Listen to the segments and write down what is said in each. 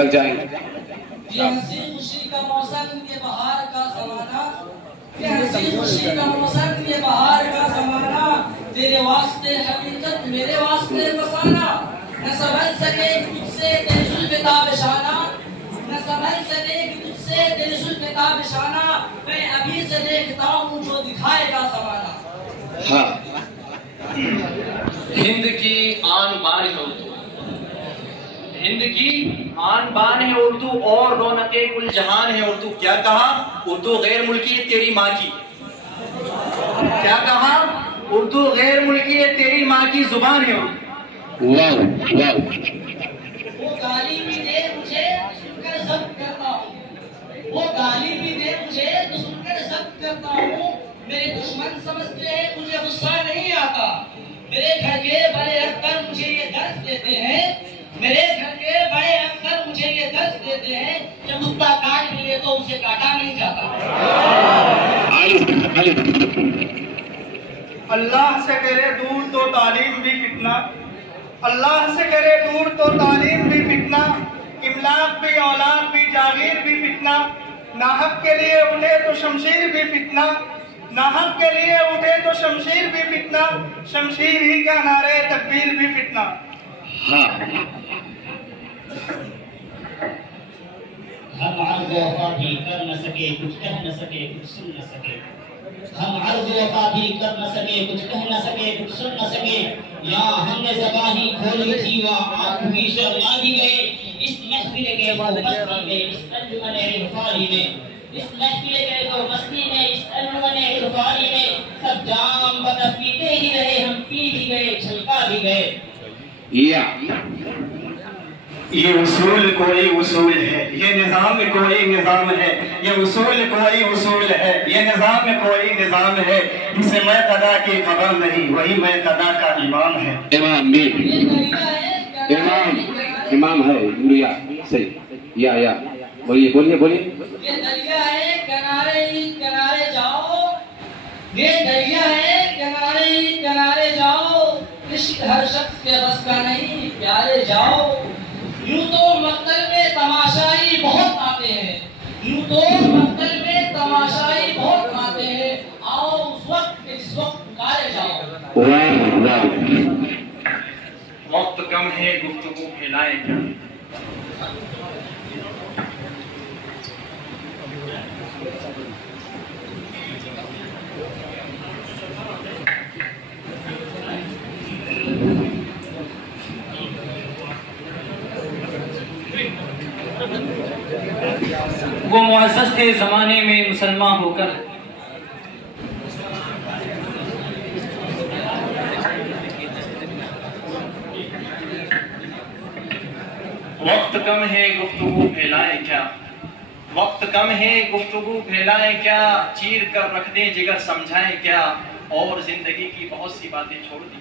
لگ جائیں گے. یہ ہنسی خوشی کا موسم، یہ بہار کا زمانہ، یہ ہنسی خوشی کا موسم، یہ بہار کا زمانہ، تیرے واسطے حقیقت میرے واسطے فسانہ، نہ سنبھل سکے تجھ سے تیری زلف تابشانہ، نہ سنبھل سکے تجھ سے تیری زلف تابشانہ، میں ابھی سے دیکھتا ہوں جو دکھائے گا زمانہ. ہاں ہند کی آن بان ہے اردو، ہند کی آن بان ہے اردو اور رونق کل جہان ہے اردو. کیا کہا؟ اردو غیر ملکی ہے تیری ماں کی. کیا کہا؟ اردو غیر ملکی ہے تیری ماں کی زبان ہے اردو. واو واو. وہ گالی بھی دے مجھے سن کر ضبط کرتا ہوں، وہ گالی بھی دے مجھے تو سن کر ضبط کرتا ہوں. میرے دشمن سمجھتے ہیں مجھے غصہ نہیں آتا، میرے گھر کے بڑے اکثر مجھے یہ درس دیتے ہیں، میرے گھر کے بڑے اکثر مجھے یہ درس دیتے ہیں کہ کتا کاٹ ملے تو اسے کاٹا نہیں جاتا. اللہ سے کرے دور تو تعلیم بھی فتنہ، اللہ سے کرے دور تو تعلیم بھی فتنہ، املاک بھی اولاد بھی جاگیر بھی فتنہ، ناحق کے لیے اٹھے تو شمشیر بھی فتنہ، ناحق کے لیے اٹھے تو شمشیر بھی فتنہ، شمشیر ہی کا نعرے تکبیر بھی فتنہ. ہم عرض وفا بھی کر نہ سکے، کچھ کہہ نہ سکے، کچھ سن نہ سکے. ہم عرض وفا بھی کر نہ سکے، کچھ کہہ نہ سکے، کچھ سن نہ سکے. یہاں ہم نے زبان ہی کھولی تھی، وہاں آپ بھی شرما بھی گئے. اس محفل کے وہ مستی میں، اس انجمن عرفانی میں، اس محفل کے وہ مستی میں، اس انجمن عرفانی میں سب جام بدف پیتے ہی رہے. ہم پی بھی گئے، چھلکا بھی گئے. یہ اصول کوئی اصول ہے، یہ نظام کوئی نظام ہے، یہ اصول کوئی اصول ہے، یہ نظام کوئی نظام ہے. جسے میں قضا کی خبر نہیں، وہی میں قضا کا امام ہے. امام بھی امام ہے یا صحیح. یا بولیے بولیے بولیے. یہ دریا ہے کنارے ہی کنارے جاؤ، یہ دریا ہے کنارے ہی کنارے جاؤ، عشق ہر شخص کے بس کا نہیں پیارے جاؤ. یوں تو مقتل میں تماشائی بہت آتے ہیں، یوں تو مقتل میں تماشائی بہت آتے ہیں، آؤ اس وقت جس وقت پکارے جاؤ. وقت کم ہے گفتگو پھیلائے کیا. وہ معزز تھے زمانے میں مسلمان ہو کر، وقت کم ہے گفتگو پھیلائے کیا، وقت کم ہے گفتگو پھیلائے کیا، چیر کر رکھ دیں جگر سمجھائیں کیا. اور زندگی کی بہت سی باتیں چھوڑ دی،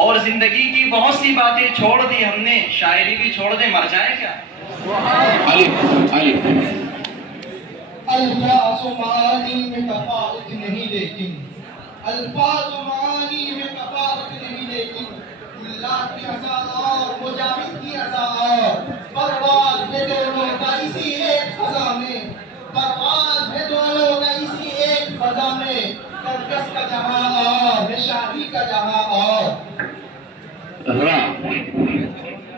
اور زندگی کی بہت سی باتیں چھوڑ دی ہم نے، شاعری بھی چھوڑ دیں مر جائے کیا. الفاظ معانی میں تفاوت نہیں لیکن، الفاظ معانی میں تفاوت نہیں لیکن، اللہ کی عزا اور مجاہد کی عزا اور، پرواز ہے دونوں کا اسی ایک فضا میں، پرواز ہے دونوں کا اسی ایک فضا میں. کرکس کا جہاں اور ہے شادی کا جہاں اور.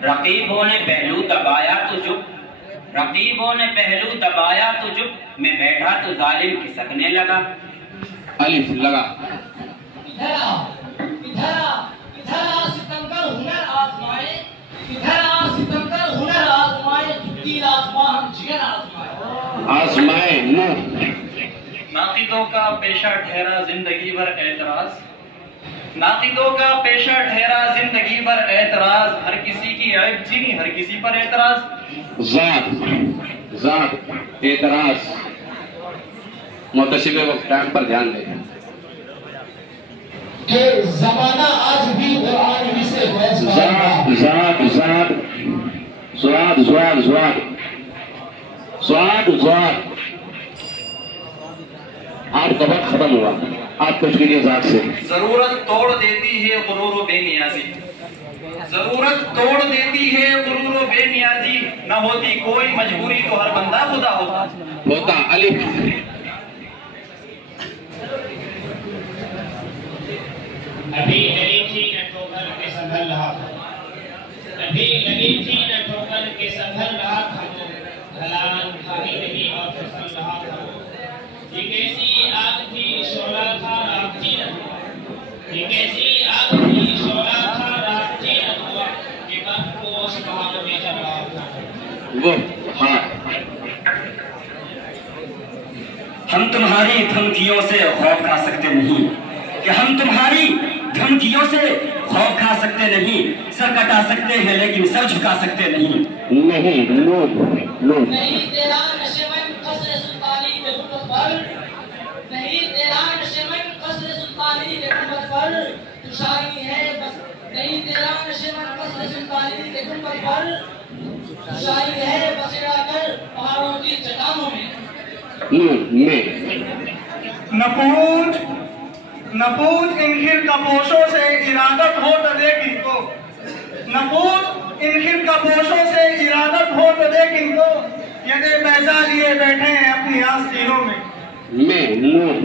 رقیبوں نے پہلو دبایا تو جب، رقیبوں نے پہلو دبایا تو جب، میں بیٹھا تو ظالم کھسکنے لگا. الف لگا. ادھر آ ادھر آ ادھر آ ستمگر ہنر آزمائے، ادھر آ ستمگر ہنر آزمائے، تیر آزما ہم جگر آزمائے. آزمائے نو. ناقدوں کا پیشہ ٹھہرا زندگی بھر اعتراض، ناقدوں کا پیشہ ٹھہرا زندگی بھر اعتراض، ہر کسی کی عیب چینی ہر کسی پر اعتراض. ذات اعتراض. محتسب وقت ٹائم پر دھیان دیں کہ زمانہ آج بھی قرآن ہی سے فیض پائے گا. زواد آپ کا وقت ختم ہوا. آپ کچھ کے لیے ذات سے. ضرورت توڑ دیتی ہے غرور و بے نیازی، ضرورت توڑ دیتی ہے غرور و بے نیازی. نہ ہوتی کوئی مجبوری تو ہر بندہ خدا ہوتا الف ابھی لگی تھی نہ ٹھوکر کے سنبھل رہا تھا، ابھی لگی تھی نہ ٹھوکر کے سنبھل رہا تھا، ڈھلان تھا ہی نہیں اور پھسل رہا تھا، یہ کیسی آگ تھی شعلہ تھا راگ تھی نہ ہوا، یہ کیسی آگ تھی شعلہ تھا راگ تھی نہ ہوا، یہ بخت پوش پہاڑوں میں چل رہا تھا۔ وہ ہاں ہم تمہاری دھمکیوں سے خوف کھا سکتے نہیں، کہ ہم تمہاری دھمکیوں سے خوف کھا سکتے نہیں، سر کٹا سکتے ہیں لیکن سر جھکا سکتے نہیں۔ نہیں نون نون نہیں تیرا نشمن قصر سلطانی کے گنبد پر، نہیں تیرا نشمن قصر سلطانی کے گنبد پر، تو شاہی ہے بس، نہیں تیرا نشمن قصر سلطانی کے گنبد پر، تو شاہی ہے بسیرا کر پہاڑوں کی چٹانوں میں۔ نون میں نپوت انخر کپوشوں سے ارادت ہو تو دیکھ ان کو، نپوت انخر کپوشوں سے ارادت ہو تو دیکھ ان کو، یہ بیضا لیے بیٹھے ہیں اپنی آستینوں میں۔ نون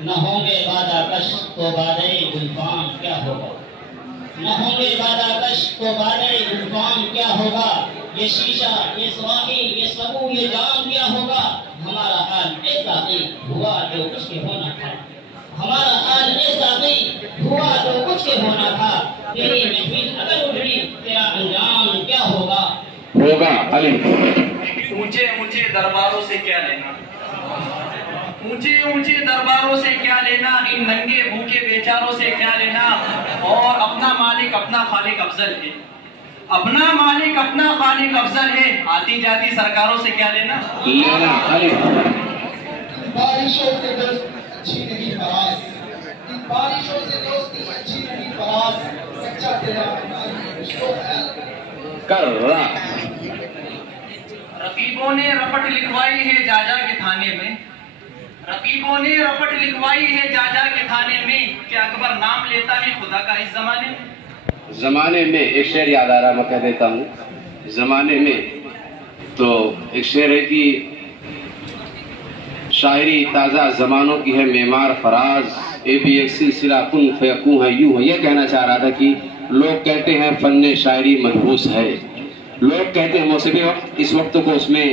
نہ ہوں گے وعدہ کش تو بادۂ گلفام کیا ہوگا، نہ ہوں گے وعدہ کش تو بادۂ گلفام کیا ہوگا، یہ شیشہ یہ سواہی یہ سبو یہ جام کیا ہوگا، ہمارا حال ایسا ہی ہوا جو کچھ کے ہونا تھا، ہمارا حال ایسا ہی ہوا جو کچھ کے ہونا تھا، تیری محفل اگر اجڑی تیرا انجام کیا ہوگا۔ ہوگا الف اونچے اونچے درباروں سے کیا لینا، اونچے اونچے درباروں سے کیا لینا، ان ننگے بھوکے بیچاروں سے کیا لینا، اور اپنا مالک اپنا خالق افضل ہے، اپنا مالک اپنا خالق افضل ہے، آتی جاتی سرکاروں سے کیا لینا۔ لینا الف بارشوں سے دوستی اچھی نہیں فراز، ان بارشوں سے دوستی اچھی نہیں فراز، کچا تیرا مشکو خیال کر رہا رقیبوں نے رپٹ لکھوائی ہے جاجا کے تھانے میں، رقیبوں نے رپٹ لکھوائی ہے جاجا کے تھانے میں، کہ اکبر نام لیتا ہے خدا کا اس زمانے میں۔ زمانے میں ایک شعر یاد آ رہا میں کہہ دیتا ہوں، زمانے میں تو ایک شعر ہے کہ شاعری تازہ زمانوں کی ہے معمار فراز، اے بھی ایک سلسلہ کن فیکون ہے یوں ہے، یہ کہنا چاہ رہا تھا کہ لوگ کہتے ہیں فن شاعری منحوس ہے، لوگ کہتے ہیں موسیقی اس وقت کو اس میں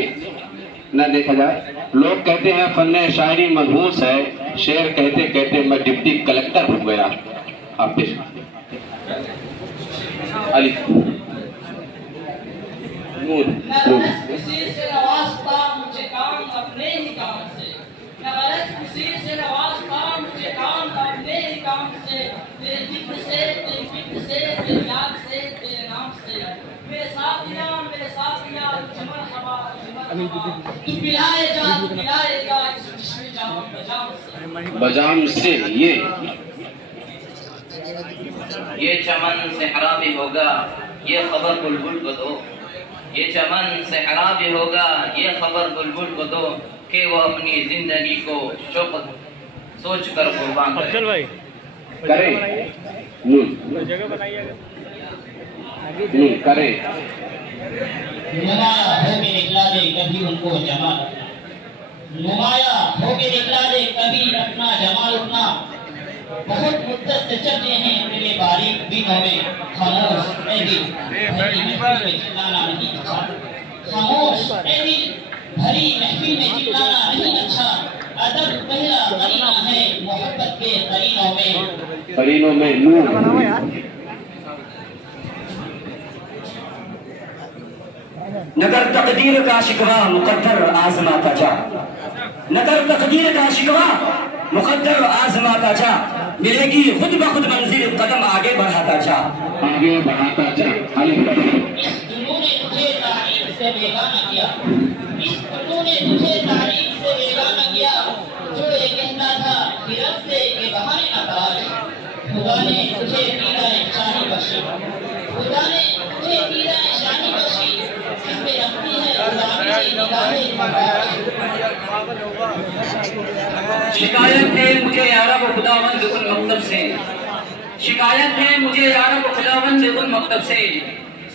نہ دیکھا جائے، لوگ کہتے ہیں فن شاعری منحوس ہے، شعر کہتے کہتے میں ڈپٹی کلکٹر ہو گیا۔ آپ پیش الف نون نہ غرض کسی سے نوازتا مجھے کام اپنے ہی کام سے، نہ غرض کسی سے نوازتا مجھے کام اپنے ہی کام سے، تیرے ذکر سے تیری فکر سے تیری یاد سے تیرے نام سے، میرے ساتھیاں تجھے مرحبا تو پلائے گا اس جسم جام بجام سے۔ بجام سے یہ چمن صحرا بھی ہوگا یہ خبر بلبل کو دو، یہ چمن صحرا بھی ہوگا یہ خبر بلبل کو دو، کہ وہ اپنی زندگی کو شوق سوچ کر قربان کریں نون نون کریں نمایاں ہو کے نکلا دے کبھی ان کو جمال اپنا، نمایاں ہو کے نکلا دے کبھی اپنا جمال اپنا، بہت مدت سے چلتے ہیں تیرے باریک دنوں میں، خاموش اے دل بھری محفل میں چلانا نہیں اچھا، خاموش اے دل بھری محفل میں چلانا نہیں اچھا، ادب پہلا قرینہ ہے محبت کے قرینوں میں، قرینوں میں نون نگر تقدیر کا شکوہ مقدر آزماتا جا، نگر تقدیر کا شکوہ مقدر آزماتا جا، ملے گی خود بخود منزل قدم آگے بڑھاتا جا۔ آگے بڑھاتا جا الف اس دنوں نے تجھے تعریف سے بیگانہ کیا، اس دنوں نے تجھے تعریف سے بیگانہ کیا، جو یہ کہتا تھا ہرت سے کہ بہانے نہ تاج، خدا نے تجھے پیرہ شانی بخشی، خدا نے تجھے پیرہ شانی بخشی، جس میں رکھتی ہے غلامی نگاہیں مبارک۔ شکایت ہے مجھے یارب خداوند ان مکتب سے، شکایت ہے مجھے یارب خداوند ان مکتب سے،